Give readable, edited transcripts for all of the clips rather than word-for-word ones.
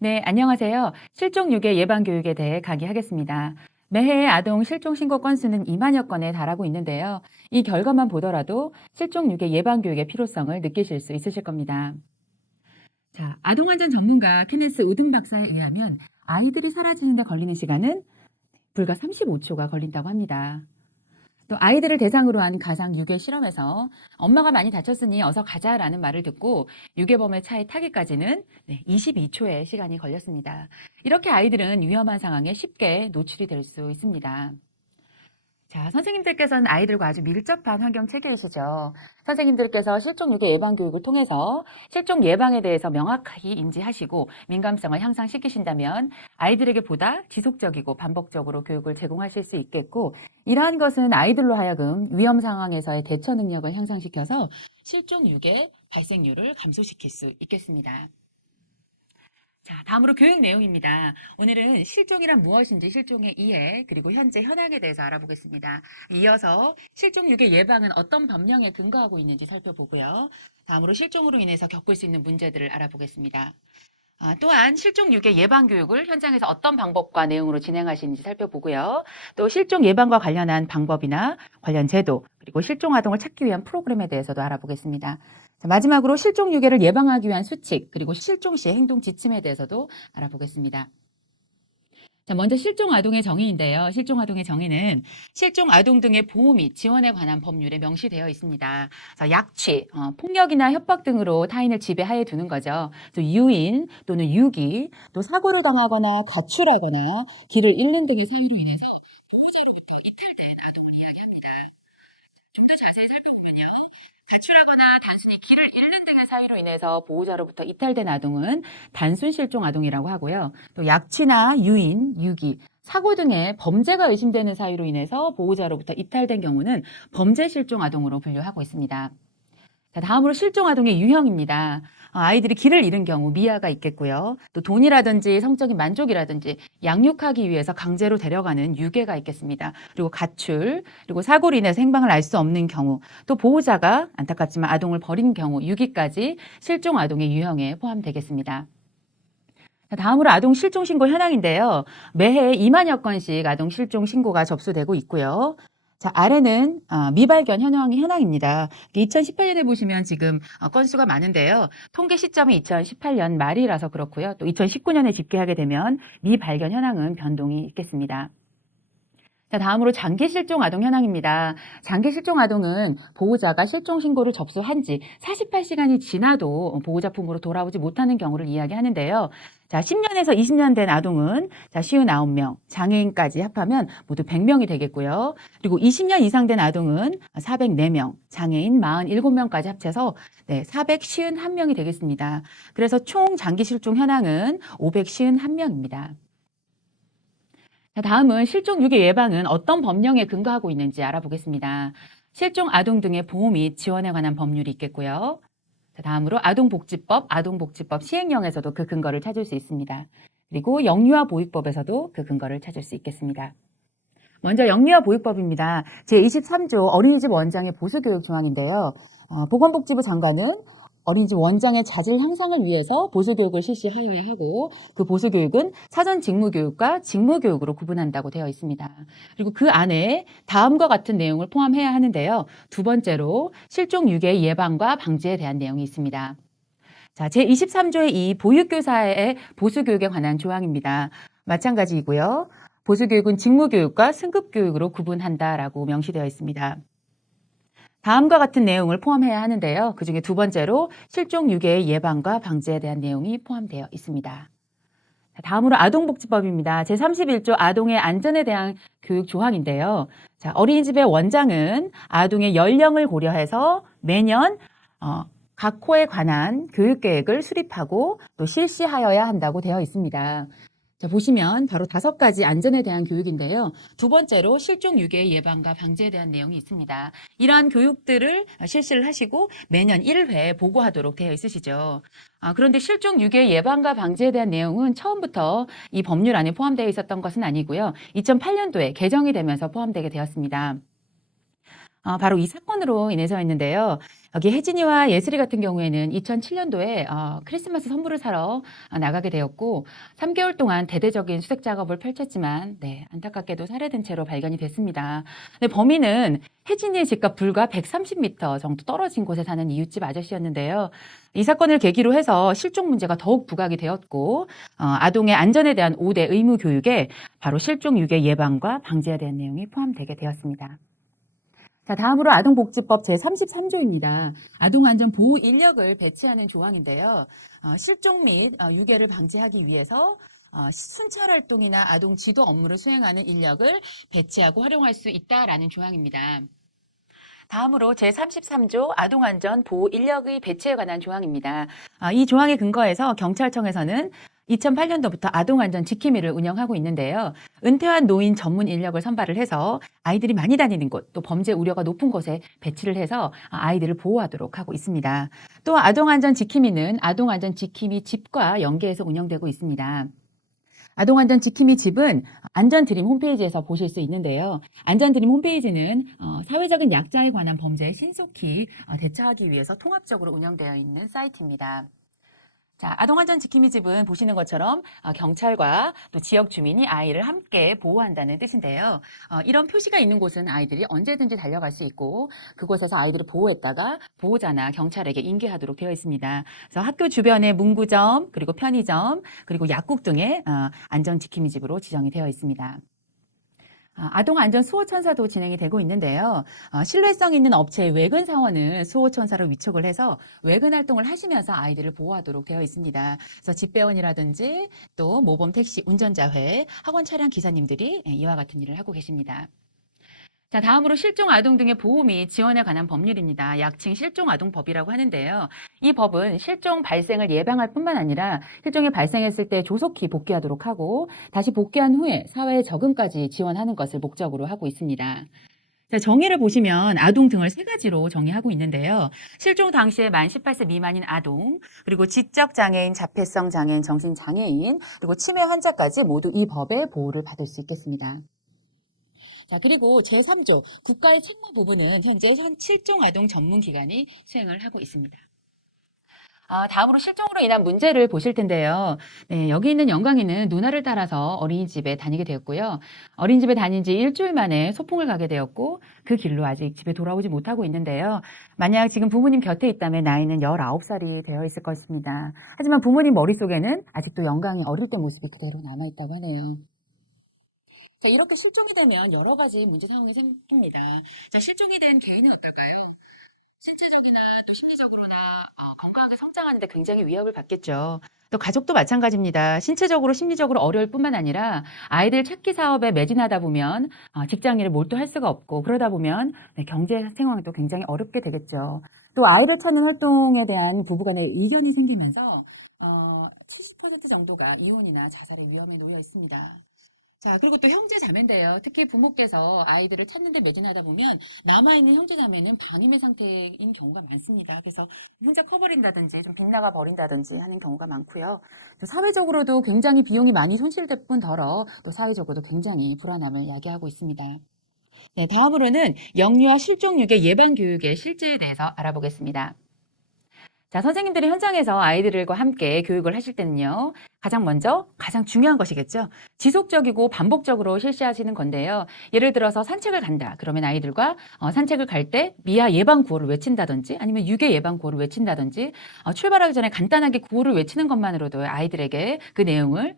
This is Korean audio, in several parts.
네, 안녕하세요. 실종 유괴 예방 교육에 대해 강의하겠습니다. 매해 아동 실종 신고 건수는 2만여 건에 달하고 있는데요. 이 결과만 보더라도 실종 유괴 예방 교육의 필요성을 느끼실 수 있으실 겁니다. 자, 아동안전 전문가 케네스 우든 박사에 의하면 아이들이 사라지는 데 걸리는 시간은 불과 35초가 걸린다고 합니다. 또 아이들을 대상으로 한 가상 유괴 실험에서 엄마가 많이 다쳤으니 어서 가자라는 말을 듣고 유괴범의 차에 타기까지는 22초의 시간이 걸렸습니다. 이렇게 아이들은 위험한 상황에 쉽게 노출이 될 수 있습니다. 자, 선생님들께서는 아이들과 아주 밀접한 환경 체계이시죠. 선생님들께서 실종 유괴 예방 교육을 통해서 실종 예방에 대해서 명확하게 인지하시고 민감성을 향상시키신다면 아이들에게 보다 지속적이고 반복적으로 교육을 제공하실 수 있겠고, 이러한 것은 아이들로 하여금 위험 상황에서의 대처 능력을 향상시켜서 실종 유괴 발생률을 감소시킬 수 있겠습니다. 자, 다음으로 교육 내용입니다. 오늘은 실종이란 무엇인지, 실종의 이해, 그리고 현재 현황에 대해서 알아보겠습니다. 이어서 실종 유괴 예방은 어떤 법령에 근거하고 있는지 살펴보고요. 다음으로 실종으로 인해서 겪을 수 있는 문제들을 알아보겠습니다. 또한 실종 유괴 예방 교육을 현장에서 어떤 방법과 내용으로 진행하시는지 살펴보고요. 또 실종 예방과 관련한 방법이나 관련 제도, 그리고 실종 아동을 찾기 위한 프로그램에 대해서도 알아보겠습니다. 자, 마지막으로 실종 유괴를 예방하기 위한 수칙, 그리고 실종 시 행동 지침에 대해서도 알아보겠습니다. 자, 먼저 실종 아동의 정의인데요. 실종 아동의 정의는 실종 아동 등의 보호 및 지원에 관한 법률에 명시되어 있습니다. 자, 약취, 폭력이나 협박 등으로 타인을 지배하에 두는 거죠. 또 유인 또는 유기, 또 사고를 당하거나 가출하거나 길을 잃는 등의 사유로 인해서 보호자로부터 이탈된 아동을 이야기합니다. 좀 더 자세히 살펴보면요. 가출하거나 단순히 길을 잃는 등의 사유로 인해서 보호자로부터 이탈된 아동은 단순 실종 아동이라고 하고요. 또 약취나 유인, 유기, 사고 등의 범죄가 의심되는 사유로 인해서 보호자로부터 이탈된 경우는 범죄 실종 아동으로 분류하고 있습니다. 자, 다음으로 실종 아동의 유형입니다. 아이들이 길을 잃은 경우 미아가 있겠고요. 또 돈이라든지 성적인 만족이라든지 양육하기 위해서 강제로 데려가는 유괴가 있겠습니다. 그리고 가출, 그리고 사고로 인해서 행방을 알 수 없는 경우, 또 보호자가 안타깝지만 아동을 버린 경우, 유기까지 실종 아동의 유형에 포함되겠습니다. 자, 다음으로 아동 실종 신고 현황인데요. 매해 2만여 건씩 아동 실종 신고가 접수되고 있고요. 자, 아래는 미발견 현황입니다. 2018년에 보시면 지금 건수가 많은데요. 통계 시점이 2018년 말이라서 그렇고요. 또 2019년에 집계하게 되면 미발견 현황은 변동이 있겠습니다. 자, 다음으로 장기 실종 아동 현황입니다. 장기 실종 아동은 보호자가 실종 신고를 접수한 지 48시간이 지나도 보호자 품으로 돌아오지 못하는 경우를 이야기하는데요. 자, 10년에서 20년 된 아동은 59명, 장애인까지 합하면 모두 100명이 되겠고요. 그리고 20년 이상 된 아동은 404명, 장애인 47명까지 합쳐서 451명이 되겠습니다. 그래서 총 장기 실종 현황은 551명입니다. 다음은 실종 유괴 예방은 어떤 법령에 근거하고 있는지 알아보겠습니다. 실종 아동 등의 보호 및 지원에 관한 법률이 있겠고요. 다음으로 아동복지법 시행령에서도 그 근거를 찾을 수 있습니다. 그리고 영유아 보육법에서도 그 근거를 찾을 수 있겠습니다. 먼저 영유아 보육법입니다. 제23조 어린이집 원장의 보수교육 조항인데요. 보건복지부 장관은 어린이집 원장의 자질 향상을 위해서 보수교육을 실시하여야 하고, 그 보수교육은 사전 직무교육과 직무교육으로 구분한다고 되어 있습니다. 그리고 그 안에 다음과 같은 내용을 포함해야 하는데요. 두 번째로 실종 유괴 예방과 방지에 대한 내용이 있습니다. 자, 제23조의 이 보육교사의 보수교육에 관한 조항입니다. 마찬가지이고요. 보수교육은 직무교육과 승급교육으로 구분한다라고 명시되어 있습니다. 다음과 같은 내용을 포함해야 하는데요. 그중에 두 번째로 실종 유괴의 예방과 방지에 대한 내용이 포함되어 있습니다. 다음으로 아동복지법입니다. 제31조 아동의 안전에 대한 교육 조항인데요. 자, 어린이집의 원장은 아동의 연령을 고려해서 매년 각 호에 관한 교육계획을 수립하고 또 실시하여야 한다고 되어 있습니다. 자, 보시면 바로 5가지 안전에 대한 교육인데요. 두 번째로 실종 유괴 예방과 방지에 대한 내용이 있습니다. 이러한 교육들을 실시를 하시고 매년 1회 보고하도록 되어 있으시죠. 그런데 실종 유괴 예방과 방지에 대한 내용은 처음부터 이 법률 안에 포함되어 있었던 것은 아니고요. 2008년도에 개정이 되면서 포함되게 되었습니다. 바로 이 사건으로 인해서였는데요. 여기 혜진이와 예슬이 같은 경우에는 2007년도에 크리스마스 선물을 사러 나가게 되었고 3개월 동안 대대적인 수색 작업을 펼쳤지만 네, 안타깝게도 살해된 채로 발견이 됐습니다. 근데 범인은 혜진이의 집과 불과 130m 정도 떨어진 곳에 사는 이웃집 아저씨였는데요. 이 사건을 계기로 해서 실종 문제가 더욱 부각이 되었고 아동의 안전에 대한 5대 의무 교육에 바로 실종 유괴 예방과 방지에 대한 내용이 포함되게 되었습니다. 자, 다음으로 아동복지법 제33조입니다. 아동안전보호 인력을 배치하는 조항인데요. 실종 및 유괴를 방지하기 위해서 순찰 활동이나 아동 지도 업무를 수행하는 인력을 배치하고 활용할 수 있다라는 조항입니다. 다음으로 제33조 아동안전보호 인력의 배치에 관한 조항입니다. 이 조항에 근거해서 경찰청에서는 2008년도부터 아동안전 지킴이를 운영하고 있는데요. 은퇴한 노인 전문 인력을 선발을 해서 아이들이 많이 다니는 곳, 또 범죄 우려가 높은 곳에 배치를 해서 아이들을 보호하도록 하고 있습니다. 또 아동안전 지킴이는 아동안전 지킴이 집과 연계해서 운영되고 있습니다. 아동안전 지킴이 집은 안전드림 홈페이지에서 보실 수 있는데요. 안전드림 홈페이지는 사회적인 약자에 관한 범죄에 신속히 대처하기 위해서 통합적으로 운영되어 있는 사이트입니다. 자, 아동안전 지킴이 집은 보시는 것처럼 경찰과 또 지역 주민이 아이를 함께 보호한다는 뜻인데요. 이런 표시가 있는 곳은 아이들이 언제든지 달려갈 수 있고 그곳에서 아이들을 보호했다가 보호자나 경찰에게 인계하도록 되어 있습니다. 그래서 학교 주변의 문구점, 그리고 편의점, 그리고 약국 등의 안전 지킴이 집으로 지정이 되어 있습니다. 아동안전 수호천사도 진행이 되고 있는데요. 신뢰성 있는 업체의 외근 사원을 수호천사로 위촉을 해서 외근 활동을 하시면서 아이들을 보호하도록 되어 있습니다. 그래서 집배원이라든지 또 모범 택시 운전자회, 학원 차량 기사님들이 이와 같은 일을 하고 계십니다. 자, 다음으로 실종 아동 등의 보호 및 지원에 관한 법률입니다. 약칭 실종아동법이라고 하는데요. 이 법은 실종 발생을 예방할 뿐만 아니라 실종이 발생했을 때 조속히 복귀하도록 하고 다시 복귀한 후에 사회에 적응까지 지원하는 것을 목적으로 하고 있습니다. 자, 정의를 보시면 아동 등을 세 가지로 정의하고 있는데요. 실종 당시에 만 18세 미만인 아동, 그리고 지적 장애인, 자폐성 장애인, 정신 장애인, 그리고 치매 환자까지 모두 이 법의 보호를 받을 수 있겠습니다. 자, 그리고 제3조 국가의 책무 부분은 현재 실종 아동 전문 기관이 수행을 하고 있습니다. 다음으로 실종으로 인한 문제를 보실 텐데요. 네, 여기 있는 영광이는 누나를 따라서 어린이집에 다니게 되었고요. 어린이집에 다닌 지 일주일 만에 소풍을 가게 되었고 그 길로 아직 집에 돌아오지 못하고 있는데요. 만약 지금 부모님 곁에 있다면 나이는 19살이 되어 있을 것입니다. 하지만 부모님 머릿속에는 아직도 영광이 어릴 때 모습이 그대로 남아있다고 하네요. 자, 이렇게 실종이 되면 여러 가지 문제 상황이 생깁니다. 자, 실종이 된 개인은 어떨까요? 신체적이나 또 심리적으로나 건강하게 성장하는데 굉장히 위협을 받겠죠. 또 가족도 마찬가지입니다. 신체적으로, 심리적으로 어려울 뿐만 아니라 아이들 찾기 사업에 매진하다 보면 직장 일을 몰두할 수가 없고 그러다 보면 네, 경제 상황도 굉장히 어렵게 되겠죠. 또 아이를 찾는 활동에 대한 부부간의 의견이 생기면서 70% 정도가 이혼이나 자살의 위험에 놓여 있습니다. 자, 그리고 또 형제 자매인데요. 특히 부모께서 아이들을 찾는 데 매진하다 보면 남아있는 형제 자매는 반인의 상태인 경우가 많습니다. 그래서 혼자 커버린다든지 좀 빗나가 버린다든지 하는 경우가 많고요. 또 사회적으로도 굉장히 비용이 많이 손실될 뿐더러 또 사회적으로도 굉장히 불안함을 야기하고 있습니다. 네, 다음으로는 영유아 실종 유괴 예방 교육의 실제에 대해서 알아보겠습니다. 자, 선생님들이 현장에서 아이들과 함께 교육을 하실 때는요. 가장 먼저 가장 중요한 것이겠죠. 지속적이고 반복적으로 실시하시는 건데요. 예를 들어서 산책을 간다. 그러면 아이들과 산책을 갈 때 미아 예방 구호를 외친다든지 아니면 유괴 예방 구호를 외친다든지 출발하기 전에 간단하게 구호를 외치는 것만으로도 아이들에게 그 내용을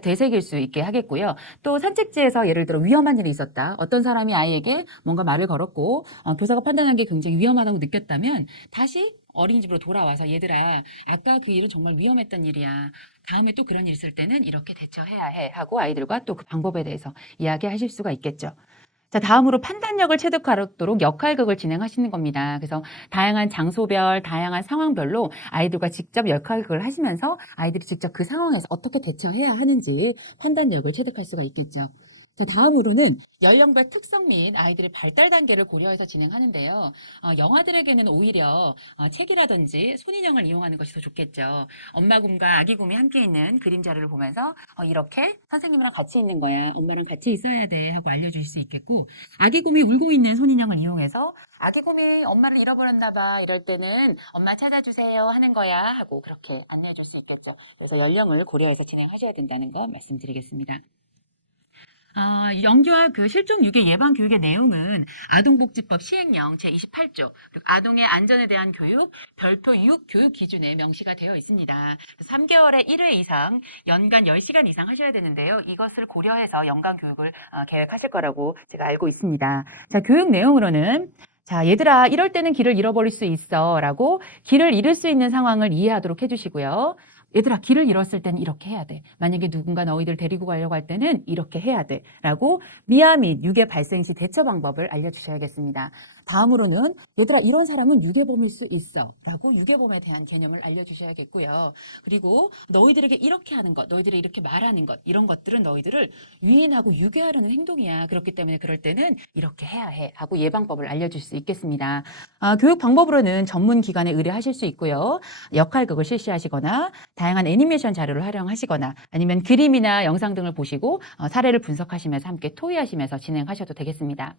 되새길 수 있게 하겠고요. 또 산책지에서 예를 들어 위험한 일이 있었다. 어떤 사람이 아이에게 뭔가 말을 걸었고 교사가 판단한 게 굉장히 위험하다고 느꼈다면 다시 어린이집으로 돌아와서 얘들아 아까 그 일은 정말 위험했던 일이야. 다음에 또 그런 일 있을 때는 이렇게 대처해야 해 하고 아이들과 또 그 방법에 대해서 이야기하실 수가 있겠죠. 자, 다음으로 판단력을 체득하도록 역할극을 진행하시는 겁니다. 그래서 다양한 장소별, 다양한 상황별로 아이들과 직접 역할극을 하시면서 아이들이 직접 그 상황에서 어떻게 대처해야 하는지 판단력을 체득할 수가 있겠죠. 자, 다음으로는 연령별 특성 및 아이들의 발달 단계를 고려해서 진행하는데요. 영아들에게는 오히려 책이라든지 손인형을 이용하는 것이 더 좋겠죠. 엄마 곰과 아기 곰이 함께 있는 그림 자료를 보면서 이렇게 선생님이랑 같이 있는 거야. 엄마랑 같이 있어야 돼 하고 알려줄 수 있겠고, 아기 곰이 울고 있는 손인형을 이용해서 아기 곰이 엄마를 잃어버렸나 봐. 이럴 때는 엄마 찾아주세요 하는 거야 하고 그렇게 안내해 줄 수 있겠죠. 그래서 연령을 고려해서 진행하셔야 된다는 거 말씀드리겠습니다. 영유아 그 실종 유괴 예방 교육의 내용은 아동복지법 시행령 제28조 그리고 아동의 안전에 대한 교육 별도 유급 교육 기준에 명시가 되어 있습니다. 3개월에 1회 이상 연간 10시간 이상 하셔야 되는데요. 이것을 고려해서 연간 교육을 계획하실 거라고 제가 알고 있습니다. 자, 교육 내용으로는 자, 얘들아, 이럴 때는 길을 잃어버릴 수 있어 라고 길을 잃을 수 있는 상황을 이해하도록 해주시고요. 얘들아, 길을 잃었을 때는 이렇게 해야 돼. 만약에 누군가 너희들 데리고 가려고 할 때는 이렇게 해야 돼. 라고 미아 및 유괴 발생 시 대처 방법을 알려주셔야겠습니다. 다음으로는 얘들아, 이런 사람은 유괴범일 수 있어. 라고 유괴범에 대한 개념을 알려주셔야겠고요. 그리고 너희들에게 이렇게 하는 것, 너희들이 이렇게 말하는 것, 이런 것들은 너희들을 유인하고 유괴하려는 행동이야. 그렇기 때문에 그럴 때는 이렇게 해야 해. 하고 예방법을 알려줄 수 있겠습니다. 교육 방법으로는 전문 기관에 의뢰하실 수 있고요. 역할극을 실시하시거나 다양한 애니메이션 자료를 활용하시거나 아니면 그림이나 영상 등을 보시고 사례를 분석하시면서 함께 토의하시면서 진행하셔도 되겠습니다.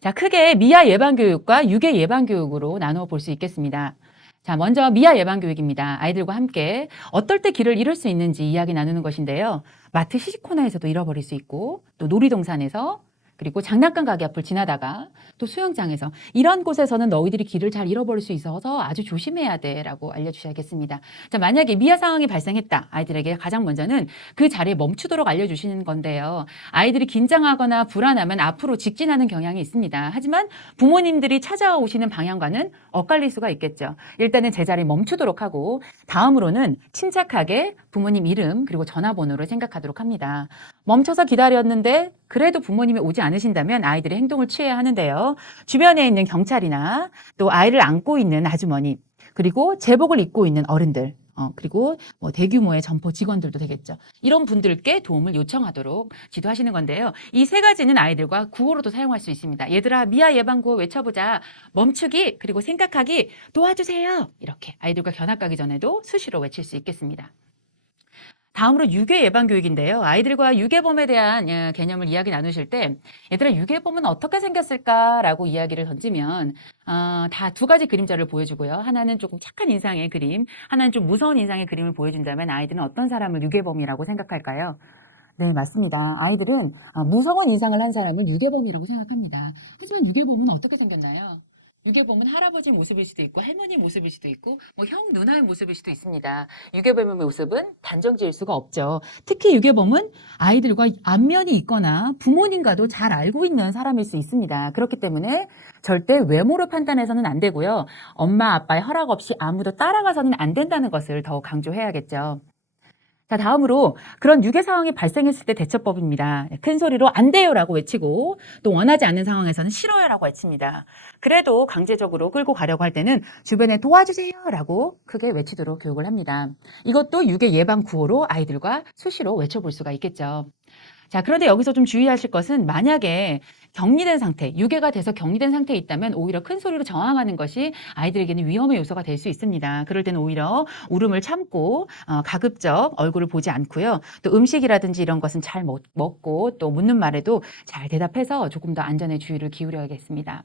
자, 크게 미아 예방교육과 유괴 예방교육으로 나누어 볼 수 있겠습니다. 자, 먼저 미아 예방교육입니다. 아이들과 함께 어떨 때 길을 잃을 수 있는지 이야기 나누는 것인데요. 마트 시식 코너에서도 잃어버릴 수 있고 또 놀이동산에서 그리고 장난감 가게 앞을 지나다가 또 수영장에서 이런 곳에서는 너희들이 길을 잘 잃어버릴 수 있어서 아주 조심해야 돼 라고 알려주셔야겠습니다. 자, 만약에 미아 상황이 발생했다. 아이들에게 가장 먼저는 그 자리에 멈추도록 알려주시는 건데요. 아이들이 긴장하거나 불안하면 앞으로 직진하는 경향이 있습니다. 하지만 부모님들이 찾아오시는 방향과는 엇갈릴 수가 있겠죠. 일단은 제자리에 멈추도록 하고 다음으로는 침착하게 부모님 이름 그리고 전화번호를 생각하도록 합니다. 멈춰서 기다렸는데 그래도 부모님이 오지 않으신다면 아이들의 행동을 취해야 하는데요. 주변에 있는 경찰이나 또 아이를 안고 있는 아주머니 그리고 제복을 입고 있는 어른들 그리고 뭐 대규모의 점포 직원들도 되겠죠. 이런 분들께 도움을 요청하도록 지도하시는 건데요. 이 세 가지는 아이들과 구호로도 사용할 수 있습니다. 얘들아, 미아 예방구호 외쳐보자. 멈추기 그리고 생각하기 도와주세요. 이렇게 아이들과 견학 가기 전에도 수시로 외칠 수 있겠습니다. 다음으로 유괴 예방 교육인데요. 아이들과 유괴범에 대한 개념을 이야기 나누실 때 얘들아 유괴범은 어떻게 생겼을까라고 이야기를 던지면 다 두 가지 그림자를 보여주고요. 하나는 조금 착한 인상의 그림, 하나는 좀 무서운 인상의 그림을 보여준다면 아이들은 어떤 사람을 유괴범이라고 생각할까요? 네, 맞습니다. 아이들은 무서운 인상을 한 사람을 유괴범이라고 생각합니다. 하지만 유괴범은 어떻게 생겼나요? 유괴범은 할아버지 모습일 수도 있고 할머니 모습일 수도 있고 뭐 형 누나의 모습일 수도 있습니다. 유괴범의 모습은 단정 지을 수가 없죠. 특히 유괴범은 아이들과 안면이 있거나 부모님과도 잘 알고 있는 사람일 수 있습니다. 그렇기 때문에 절대 외모로 판단해서는 안 되고요. 엄마 아빠의 허락 없이 아무도 따라가서는 안 된다는 것을 더 강조해야겠죠. 자, 다음으로 그런 유괴 상황이 발생했을 때 대처법입니다. 큰 소리로 안 돼요라고 외치고 또 원하지 않는 상황에서는 싫어요라고 외칩니다. 그래도 강제적으로 끌고 가려고 할 때는 주변에 도와주세요라고 크게 외치도록 교육을 합니다. 이것도 유괴 예방 구호로 아이들과 수시로 외쳐볼 수가 있겠죠. 자, 그런데 여기서 좀 주의하실 것은 만약에 격리된 상태, 유괴가 돼서 격리된 상태에 있다면 오히려 큰 소리로 저항하는 것이 아이들에게는 위험의 요소가 될 수 있습니다. 그럴 때는 오히려 울음을 참고 가급적 얼굴을 보지 않고요. 또 음식이라든지 이런 것은 잘 먹고 또 묻는 말에도 잘 대답해서 조금 더 안전에 주의를 기울여야겠습니다.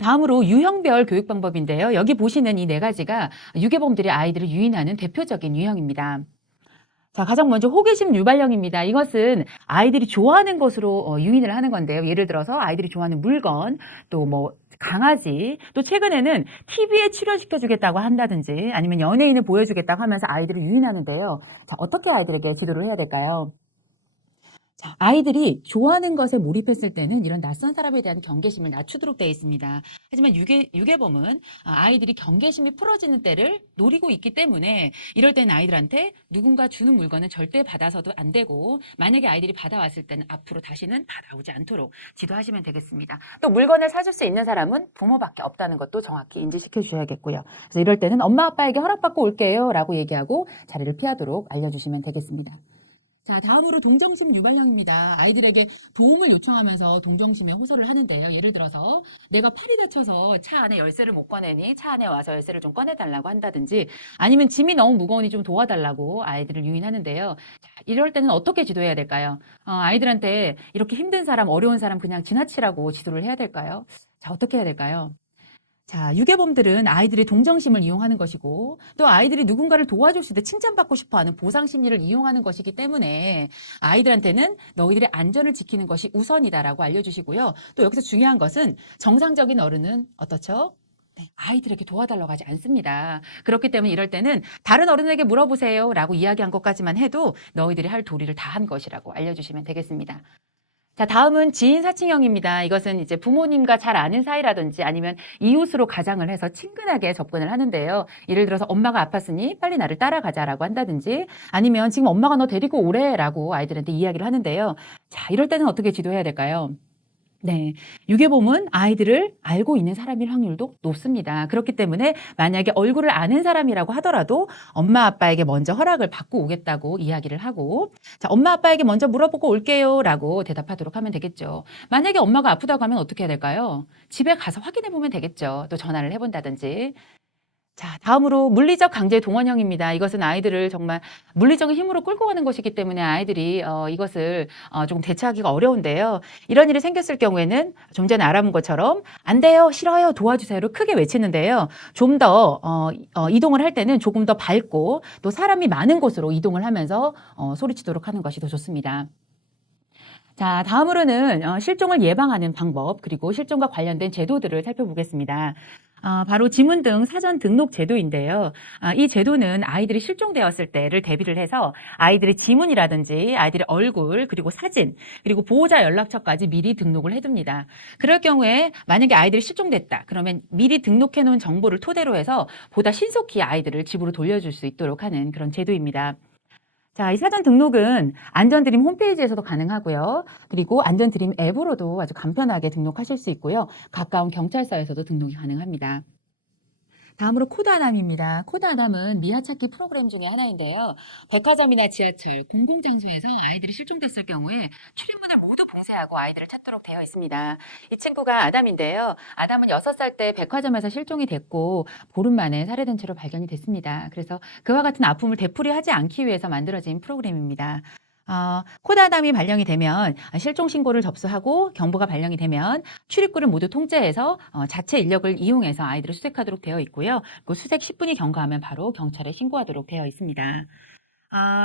다음으로 유형별 교육 방법인데요. 여기 보시는 이 네 가지가 유괴범들이 아이들을 유인하는 대표적인 유형입니다. 자, 가장 먼저 호기심 유발형입니다. 이것은 아이들이 좋아하는 것으로 유인을 하는 건데요. 예를 들어서 아이들이 좋아하는 물건, 또 뭐 강아지, 또 최근에는 TV에 출연시켜주겠다고 한다든지 아니면 연예인을 보여주겠다고 하면서 아이들을 유인하는데요. 자, 어떻게 아이들에게 지도를 해야 될까요? 자, 아이들이 좋아하는 것에 몰입했을 때는 이런 낯선 사람에 대한 경계심을 낮추도록 되어 있습니다. 하지만 유괴범은 아이들이 경계심이 풀어지는 때를 노리고 있기 때문에 이럴 때는 아이들한테 누군가 주는 물건은 절대 받아서도 안 되고 만약에 아이들이 받아왔을 때는 앞으로 다시는 받아오지 않도록 지도하시면 되겠습니다. 또 물건을 사줄 수 있는 사람은 부모밖에 없다는 것도 정확히 인지시켜 주셔야겠고요. 그래서 이럴 때는 엄마 아빠에게 허락받고 올게요 라고 얘기하고 자리를 피하도록 알려주시면 되겠습니다. 자, 다음으로 동정심 유발형입니다. 아이들에게 도움을 요청하면서 동정심에 호소를 하는데요. 예를 들어서 내가 팔이 다쳐서 차 안에 열쇠를 못 꺼내니 차 안에 와서 열쇠를 좀 꺼내달라고 한다든지 아니면 짐이 너무 무거우니 좀 도와달라고 아이들을 유인하는데요. 자, 이럴 때는 어떻게 지도해야 될까요? 아이들한테 이렇게 힘든 사람, 어려운 사람 그냥 지나치라고 지도를 해야 될까요? 자, 어떻게 해야 될까요? 자, 유괴범들은 아이들의 동정심을 이용하는 것이고 또 아이들이 누군가를 도와줬을 때 칭찬받고 싶어하는 보상 심리를 이용하는 것이기 때문에 아이들한테는 너희들의 안전을 지키는 것이 우선이다라고 알려주시고요. 또 여기서 중요한 것은 정상적인 어른은 어떻죠? 네, 아이들에게 도와달라고 하지 않습니다. 그렇기 때문에 이럴 때는 다른 어른에게 물어보세요 라고 이야기한 것까지만 해도 너희들이 할 도리를 다 한 것이라고 알려주시면 되겠습니다. 자, 다음은 지인 사칭형입니다. 이것은 이제 부모님과 잘 아는 사이라든지 아니면 이웃으로 가장을 해서 친근하게 접근을 하는데요. 예를 들어서 엄마가 아팠으니 빨리 나를 따라가자라고 한다든지 아니면 지금 엄마가 너 데리고 오래라고 아이들한테 이야기를 하는데요. 자, 이럴 때는 어떻게 지도해야 될까요? 네. 유괴범은 아이들을 알고 있는 사람일 확률도 높습니다. 그렇기 때문에 만약에 얼굴을 아는 사람이라고 하더라도 엄마 아빠에게 먼저 허락을 받고 오겠다고 이야기를 하고 자, 엄마 아빠에게 먼저 물어보고 올게요 라고 대답하도록 하면 되겠죠. 만약에 엄마가 아프다고 하면 어떻게 해야 될까요? 집에 가서 확인해 보면 되겠죠. 또 전화를 해본다든지. 자, 다음으로 물리적 강제 동원형입니다. 이것은 아이들을 정말 물리적인 힘으로 끌고 가는 것이기 때문에 아이들이 이것을 좀 대처하기가 어려운데요. 이런 일이 생겼을 경우에는 좀 전에 알아본 것처럼 안 돼요, 싫어요, 도와주세요로 크게 외치는데요. 좀 더 이동을 할 때는 조금 더 밝고 또 사람이 많은 곳으로 이동을 하면서 소리치도록 하는 것이 더 좋습니다. 자, 다음으로는 실종을 예방하는 방법 그리고 실종과 관련된 제도들을 살펴보겠습니다. 바로 지문 등 사전 등록 제도인데요. 이 제도는 아이들이 실종되었을 때를 대비를 해서 아이들의 지문이라든지 아이들의 얼굴 그리고 사진 그리고 보호자 연락처까지 미리 등록을 해둡니다. 그럴 경우에 만약에 아이들이 실종됐다 그러면 미리 등록해 놓은 정보를 토대로 해서 보다 신속히 아이들을 집으로 돌려줄 수 있도록 하는 그런 제도입니다. 자, 이 사전 등록은 안전드림 홈페이지에서도 가능하고요. 그리고 안전드림 앱으로도 아주 간편하게 등록하실 수 있고요. 가까운 경찰서에서도 등록이 가능합니다. 다음으로 코드아담입니다. 코드아담은 미아찾기 프로그램 중에 하나인데요. 백화점이나 지하철, 공공장소에서 아이들이 실종됐을 경우에 출입문을 모두 봉쇄하고 아이들을 찾도록 되어 있습니다. 이 친구가 아담인데요. 아담은 6살 때 백화점에서 실종이 됐고 보름 만에 살해된 채로 발견이 됐습니다. 그래서 그와 같은 아픔을 되풀이하지 않기 위해서 만들어진 프로그램입니다. 코드아담이 발령이 되면 실종 신고를 접수하고 경보가 발령이 되면 출입구를 모두 통제해서 자체 인력을 이용해서 아이들을 수색하도록 되어 있고요. 그 수색 10분이 경과하면 바로 경찰에 신고하도록 되어 있습니다.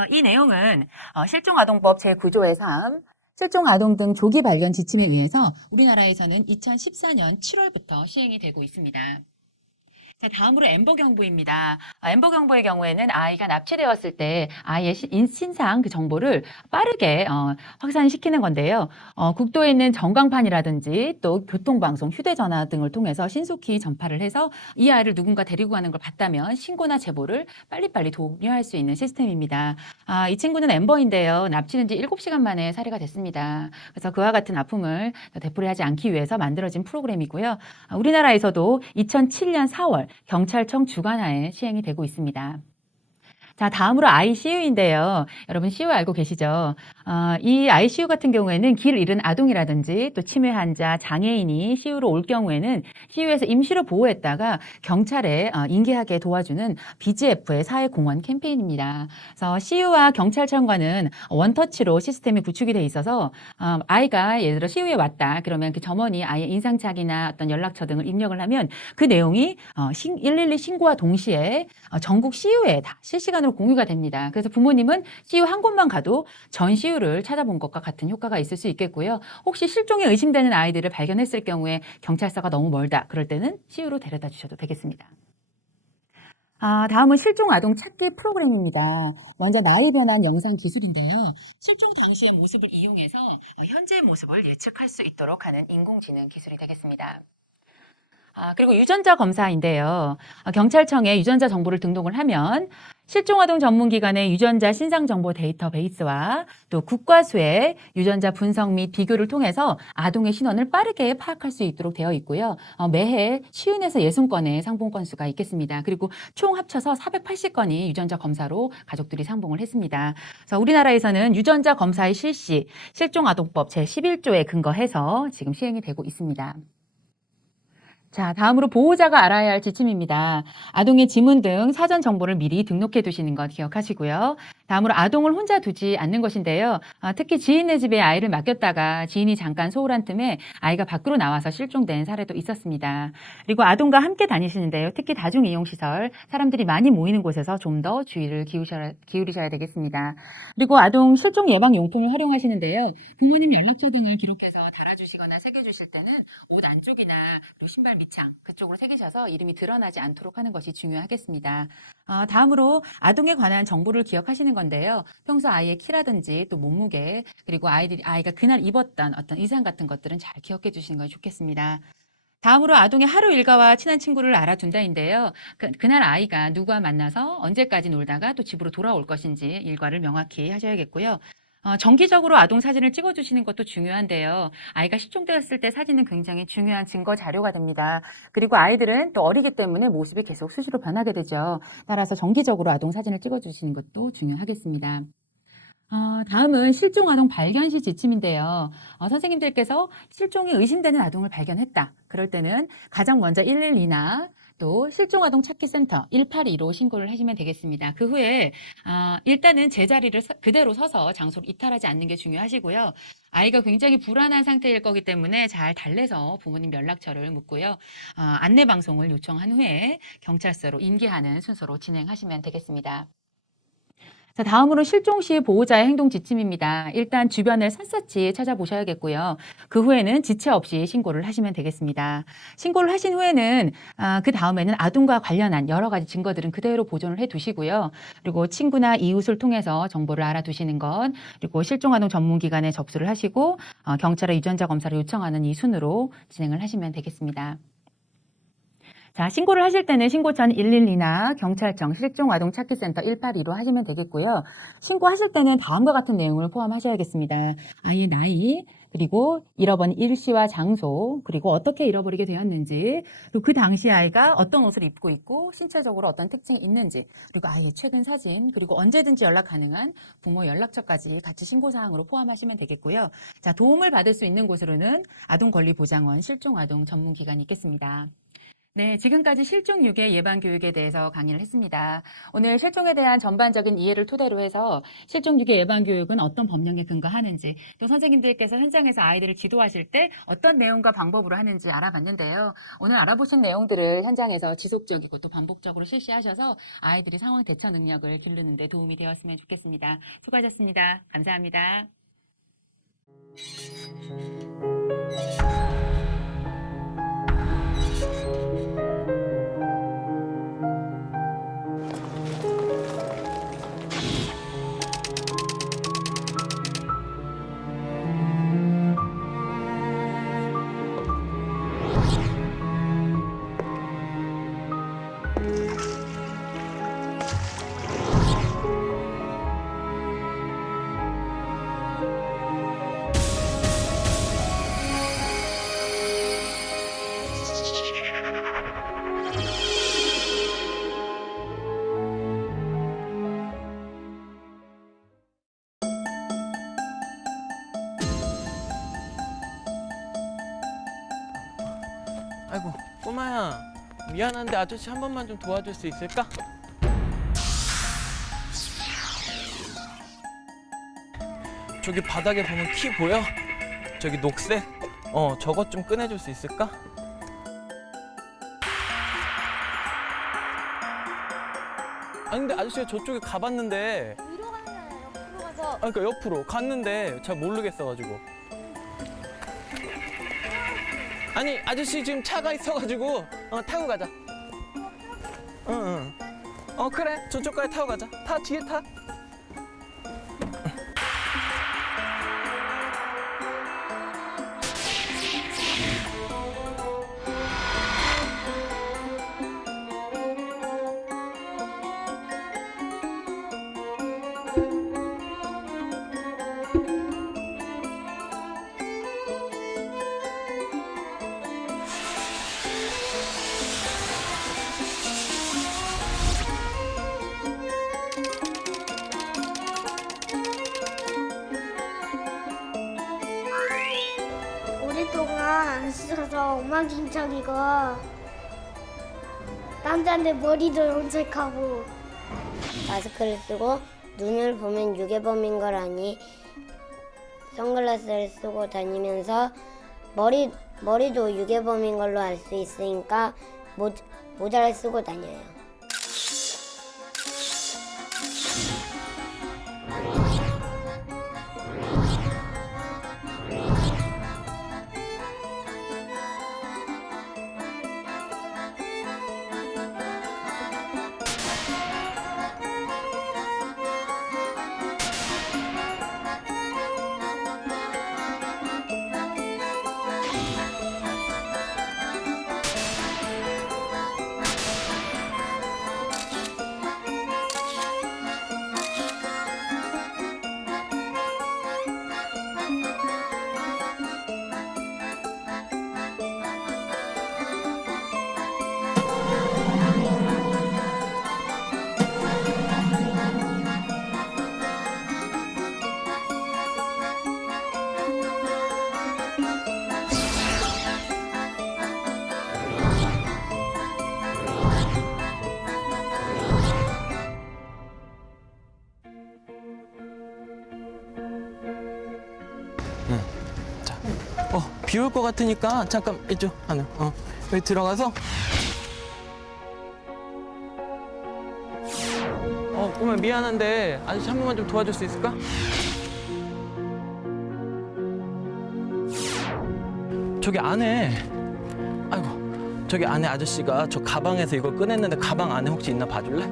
이 내용은 실종아동법 제9조의 3, 실종아동 등 조기 발견 지침에 의해서 우리나라에서는 2014년 7월부터 시행이 되고 있습니다. 자, 다음으로 엠버 경보입니다. 엠버 경보의 경우에는 아이가 납치되었을 때 아이의 신상 그 정보를 빠르게 확산시키는 건데요. 국도에 있는 전광판이라든지 또 교통방송, 휴대전화 등을 통해서 신속히 전파를 해서 이 아이를 누군가 데리고 가는 걸 봤다면 신고나 제보를 빨리빨리 독려할 수 있는 시스템입니다. 이 친구는 엠버인데요. 납치된 지 7시간 만에 살해가 됐습니다. 그래서 그와 같은 아픔을 되풀이하지 않기 위해서 만들어진 프로그램이고요. 우리나라에서도 2007년 4월 경찰청 주관하에 시행이 되고 있습니다. 자, 다음으로 ICU인데요. 여러분 CU 알고 계시죠? 이 ICU 같은 경우에는 길 잃은 아동이라든지 또 치매 환자, 장애인이 CU로 올 경우에는 CU에서 임시로 보호했다가 경찰에 인계하게 도와주는 BGF의 사회공헌 캠페인입니다. 그래서 CU와 경찰청과는 원터치로 시스템이 구축이 돼 있어서 아이가 예를 들어 CU에 왔다 그러면 그 점원이 아이의 인상착이나 어떤 연락처 등을 입력을 하면 그 내용이 112 신고와 동시에 전국 CU에 다 실시간으로 공유가 됩니다. 그래서 부모님은 CU 한 곳만 가도 전 CU를 찾아본 것과 같은 효과가 있을 수 있겠고요. 혹시 실종이 의심되는 아이들을 발견했을 경우에 경찰서가 너무 멀다. 그럴 때는 CU로 데려다 주셔도 되겠습니다. 다음은 실종 아동 찾기 프로그램입니다. 먼저 나이 변환 영상 기술인데요. 실종 당시의 모습을 이용해서 현재의 모습을 예측할 수 있도록 하는 인공지능 기술이 되겠습니다. 그리고 유전자 검사인데요. 경찰청에 유전자 정보를 등록을 하면 실종아동 전문기관의 유전자 신상정보 데이터베이스와 또 국과수의 유전자 분석 및 비교를 통해서 아동의 신원을 빠르게 파악할 수 있도록 되어 있고요. 매해 50에서 60건의 상봉 건수가 있겠습니다. 그리고 총 합쳐서 480건이 유전자 검사로 가족들이 상봉을 했습니다. 그래서 우리나라에서는 유전자 검사의 실시, 실종아동법 제11조에 근거해서 지금 시행이 되고 있습니다. 자, 다음으로 보호자가 알아야 할 지침입니다. 아동의 지문 등 사전 정보를 미리 등록해 두시는 것 기억하시고요. 다음으로 아동을 혼자 두지 않는 것인데요. 특히 지인네 집에 아이를 맡겼다가 지인이 잠깐 소홀한 틈에 아이가 밖으로 나와서 실종된 사례도 있었습니다. 그리고 아동과 함께 다니시는데요. 특히 다중이용시설, 사람들이 많이 모이는 곳에서 좀 더 주의를 기울이셔야 되겠습니다. 그리고 아동 실종 예방 용품을 활용하시는데요. 부모님 연락처 등을 기록해서 달아주시거나 새겨주실 때는 옷 안쪽이나 그리고 신발 밑창 그쪽으로 새기셔서 이름이 드러나지 않도록 하는 것이 중요하겠습니다. 다음으로 아동에 관한 정보를 기억하시는 건데요. 평소 아이의 키라든지 또 몸무게 그리고 아이가 그날 입었던 어떤 의상 같은 것들은 잘 기억해 주시는 것이 좋겠습니다. 다음으로 아동의 하루 일과와 친한 친구를 알아둔다인데요. 그날 아이가 누구와 만나서 언제까지 놀다가 또 집으로 돌아올 것인지 일과를 명확히 하셔야겠고요. 정기적으로 아동 사진을 찍어주시는 것도 중요한데요. 아이가 실종되었을 때 사진은 굉장히 중요한 증거 자료가 됩니다. 그리고 아이들은 또 어리기 때문에 모습이 계속 수시로 변하게 되죠. 따라서 정기적으로 아동 사진을 찍어주시는 것도 중요하겠습니다. 다음은 실종 아동 발견 시 지침인데요. 선생님들께서 실종이 의심되는 아동을 발견했다. 그럴 때는 가장 먼저 112나 또 실종 아동 찾기 센터 182로 신고를 하시면 되겠습니다. 그 후에 일단은 제자리를 그대로 서서 장소를 이탈하지 않는 게 중요하시고요. 아이가 굉장히 불안한 상태일 거기 때문에 잘 달래서 부모님 연락처를 묻고요. 안내 방송을 요청한 후에 경찰서로 인계하는 순서로 진행하시면 되겠습니다. 자, 다음으로 실종 시 보호자의 행동 지침입니다. 일단 주변을 샅샅이 찾아보셔야겠고요. 그 후에는 지체 없이 신고를 하시면 되겠습니다. 신고를 하신 후에는 그 다음에는 아동과 관련한 여러 가지 증거들은 그대로 보존을 해 두시고요. 그리고 친구나 이웃을 통해서 정보를 알아두시는 것, 그리고 실종아동 전문기관에 접수를 하시고 경찰에 유전자 검사를 요청하는 이 순으로 진행을 하시면 되겠습니다. 자, 신고를 하실 때는 신고천 112나 경찰청 실종아동찾기센터 182로 하시면 되겠고요. 신고하실 때는 다음과 같은 내용을 포함하셔야겠습니다. 아이의 나이, 그리고 잃어버린 일시와 장소, 그리고 어떻게 잃어버리게 되었는지, 또 그 당시 아이가 어떤 옷을 입고 있고 신체적으로 어떤 특징이 있는지, 그리고 아이의 최근 사진, 그리고 언제든지 연락 가능한 부모 연락처까지 같이 신고사항으로 포함하시면 되겠고요. 자, 도움을 받을 수 있는 곳으로는 아동권리보장원 실종아동 전문기관이 있겠습니다. 네, 지금까지 실종 유괴 예방 교육에 대해서 강의를 했습니다. 오늘 실종에 대한 전반적인 이해를 토대로 해서 실종 유괴 예방 교육은 어떤 법령에 근거하는지, 또 선생님들께서 현장에서 아이들을 지도하실 때 어떤 내용과 방법으로 하는지 알아봤는데요. 오늘 알아보신 내용들을 현장에서 지속적이고 또 반복적으로 실시하셔서 아이들이 상황 대처 능력을 기르는 데 도움이 되었으면 좋겠습니다. 수고하셨습니다. 감사합니다. 아이고 꼬마야, 미안한데 아저씨 한 번만 좀 도와줄 수 있을까? 저기 바닥에 보면 키 보여? 저기 녹색? 저것 좀 꺼내줄 수 있을까? 아 근데 아저씨가 저쪽에 가봤는데 위로 가는 게 아니라 옆으로 가서. 그러니까 옆으로 갔는데 잘 모르겠어가지고. 아니 아저씨 지금 차가 있어가지고 타고 가자. 응. 그래 저쪽까지 타고 가자. 타 뒤에 타. 가서 엉망진창이고 남자인데 머리도 염색하고 마스크를 쓰고 눈을 보면 유괴범인 걸 아니 선글라스를 쓰고 다니면서 머리도 유괴범인 걸로 알 수 있으니까 모자를 쓰고 다녀요. 비 올 것 같으니까 잠깐 이쪽 안에 여기 들어가서 꼬마 미안한데 아저씨 한 번만 좀 도와줄 수 있을까? 저기 안에 저기 안에 아저씨가 저 가방에서 이걸 꺼냈는데 가방 안에 혹시 있나 봐줄래?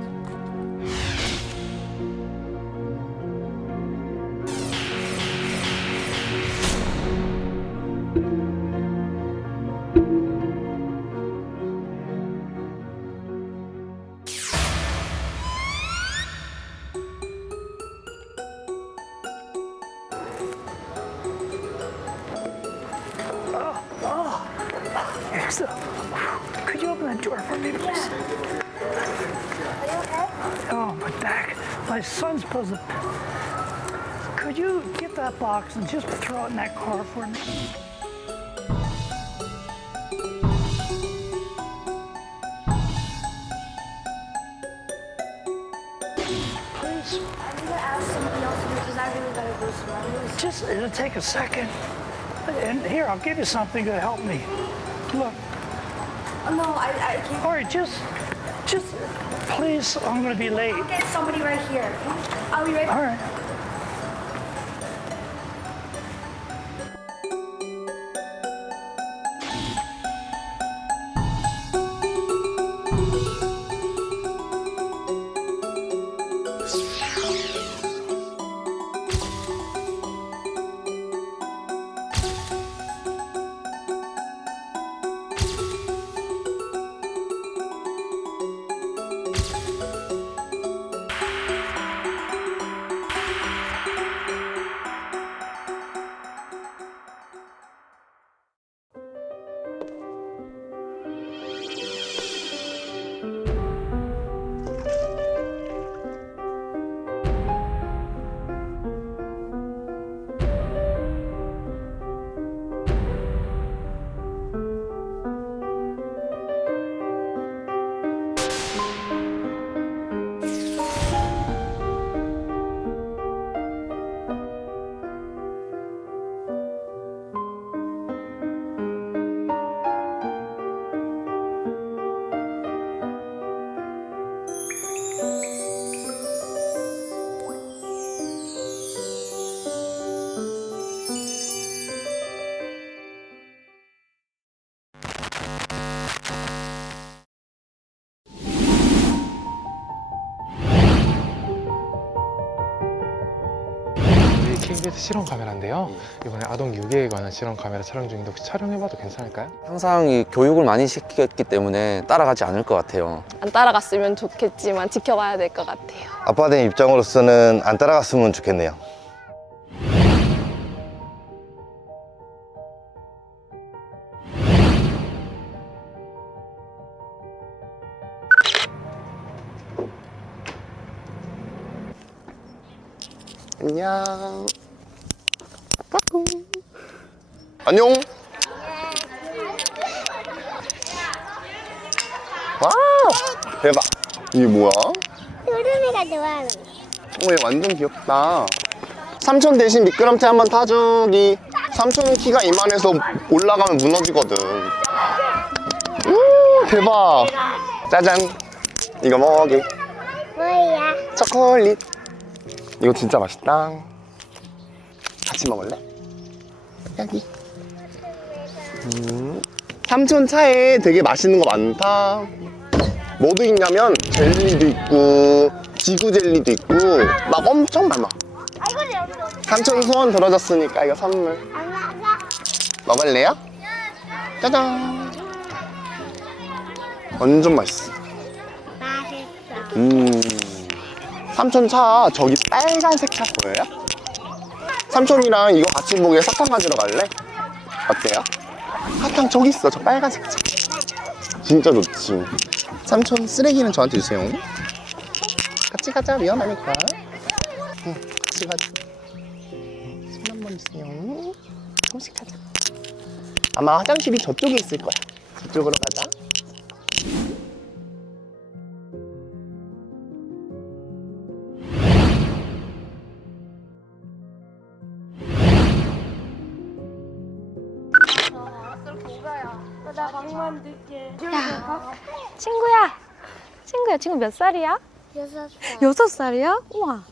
Could you open that door for me, please? Are you okay? Oh, my back. My son's supposed to. Could you get that box and just throw it in that car for me? Please. I'm gonna ask somebody else because I really gotta go somewhere. Just, it'll take a second. And here, I'll give you something to help me. Look. Oh, no, I can't. All right, just, please, I'm going to be late. I'll get somebody right here. I'll be right back. All right. KBS 실험 카메라인데요. 이번에 아동 유괴에 관한 실험 카메라 촬영 중인데 혹시 촬영해봐도 괜찮을까요? 항상 이 교육을 많이 시켰기 때문에 따라가지 않을 것 같아요. 안 따라갔으면 좋겠지만 지켜봐야 될 것 같아요. 아빠 된 입장으로서는 안 따라갔으면 좋겠네요. 안녕. 안녕. 이게 뭐야? 흐름이가 좋아하는 얘 완전 귀엽다. 삼촌 대신 미끄럼틀 한번 타주기. 삼촌은 키가 이만해서 올라가면 무너지거든. 대박. 짜잔. 이거 먹이. 뭐야? 초콜릿. 이거 진짜 맛있다. 같이 먹을래? 여기. 삼촌 차에 되게 맛있는 거 많다. 뭐도 있냐면 젤리도 있고 지구 젤리도 있고 막 엄청 많아. 삼촌 소원 들어줬으니까 이거 선물. 먹을래요? 짜잔. 완전 맛있어. 삼촌 차 저기 빨간색 차 보여요? 삼촌이랑 이거 같이 보게 사탕 가지러 갈래? 어때요? 사탕 저기 있어. 저 빨간색 차. 진짜 좋지. 삼촌 쓰레기는 저한테 주세요. 같이 가자. 위험하니까. 응, 같이 가자. 손 한 번 주세요. 조금씩 가자. 아마 화장실이 저쪽에 있을 거야. 저쪽으로 가자. 나 방만 듣게. 친구야, 지금 몇 살이야? 6살. 6살이야? 우와.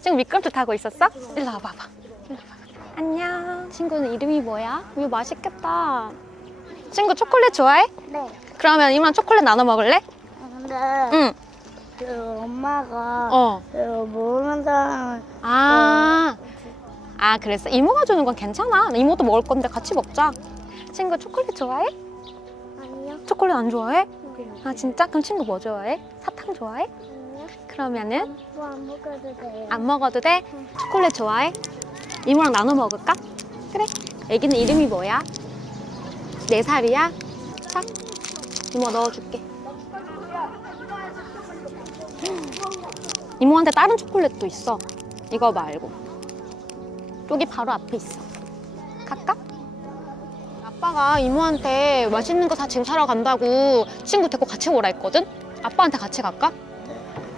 지금 미끄럼틀 타고 있었어? 일로 와봐봐. 안녕. 친구는 이름이 뭐야? 이거 맛있겠다. 친구 초콜릿 좋아해? 네. 그러면 이만 초콜릿 나눠 먹을래? 근데 응. 그 엄마가 어. 그 모르는 사람 아, 그랬어? 이모가 주는 건 괜찮아. 이모도 먹을 건데 같이 먹자. 친구 초콜릿 좋아해? 아니요. 초콜릿 안 좋아해? 아, 진짜? 그럼 친구 뭐 좋아해? 사탕 좋아해? 아니요. 그러면은 뭐 안 먹어도 돼요. 안 먹어도 돼? 초콜릿 좋아해? 이모랑 나눠 먹을까? 그래. 애기는 이름이 뭐야? 4살이야? 자, 이모 넣어줄게. 이모한테 다른 초콜릿도 있어. 이거 말고. 여기 바로 앞에 있어. 갈까? 아빠가 이모한테 맛있는 거 다 지금 사러 간다고 친구 데리고 같이 오라 했거든? 아빠한테 같이 갈까?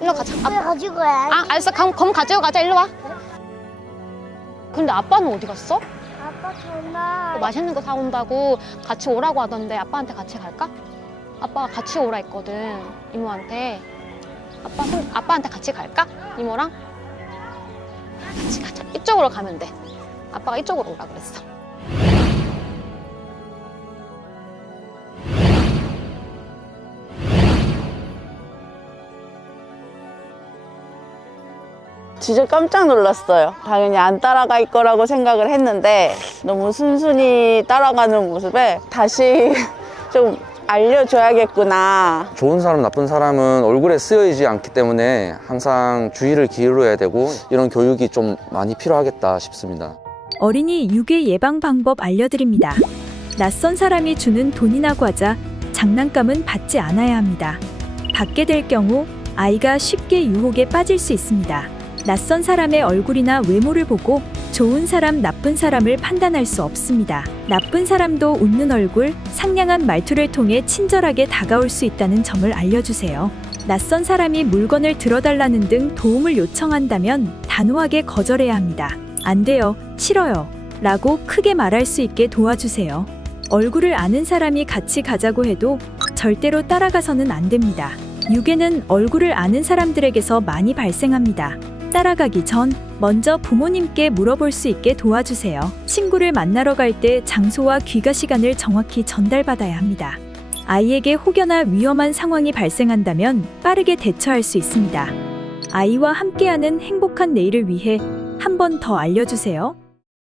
일로 가자. 왜 가지고 와? 알았어. 그럼 가지고 가자. 일로 와. 근데 아빠는 어디 갔어? 아빠 전화. 맛있는 거 사온다고 같이 오라고 하던데 아빠한테 같이 갈까? 아빠가 같이 오라 했거든. 이모한테. 아빠한테 같이 갈까? 이모랑? 같이 가자. 이쪽으로 가면 돼. 아빠가 이쪽으로 오라 그랬어. 진짜 깜짝 놀랐어요. 당연히 안 따라갈 거라고 생각을 했는데 너무 순순히 따라가는 모습에 다시 좀 알려줘야겠구나. 좋은 사람, 나쁜 사람은 얼굴에 쓰여있지 않기 때문에 항상 주의를 기울여야 되고 이런 교육이 좀 많이 필요하겠다 싶습니다. 어린이 유괴 예방 방법 알려드립니다. 낯선 사람이 주는 돈이나 과자, 장난감은 받지 않아야 합니다. 받게 될 경우 아이가 쉽게 유혹에 빠질 수 있습니다. 낯선 사람의 얼굴이나 외모를 보고 좋은 사람, 나쁜 사람을 판단할 수 없습니다. 나쁜 사람도 웃는 얼굴, 상냥한 말투를 통해 친절하게 다가올 수 있다는 점을 알려주세요. 낯선 사람이 물건을 들어달라는 등 도움을 요청한다면 단호하게 거절해야 합니다. 안 돼요, 싫어요 라고 크게 말할 수 있게 도와주세요. 얼굴을 아는 사람이 같이 가자고 해도 절대로 따라가서는 안 됩니다. 유괴는 얼굴을 아는 사람들에게서 많이 발생합니다. 따라가기 전 먼저 부모님께 물어볼 수 있게 도와주세요. 친구를 만나러 갈 때 장소와 귀가 시간을 정확히 전달받아야 합니다. 아이에게 혹여나 위험한 상황이 발생한다면 빠르게 대처할 수 있습니다. 아이와 함께하는 행복한 내일을 위해 한 번 더 알려주세요.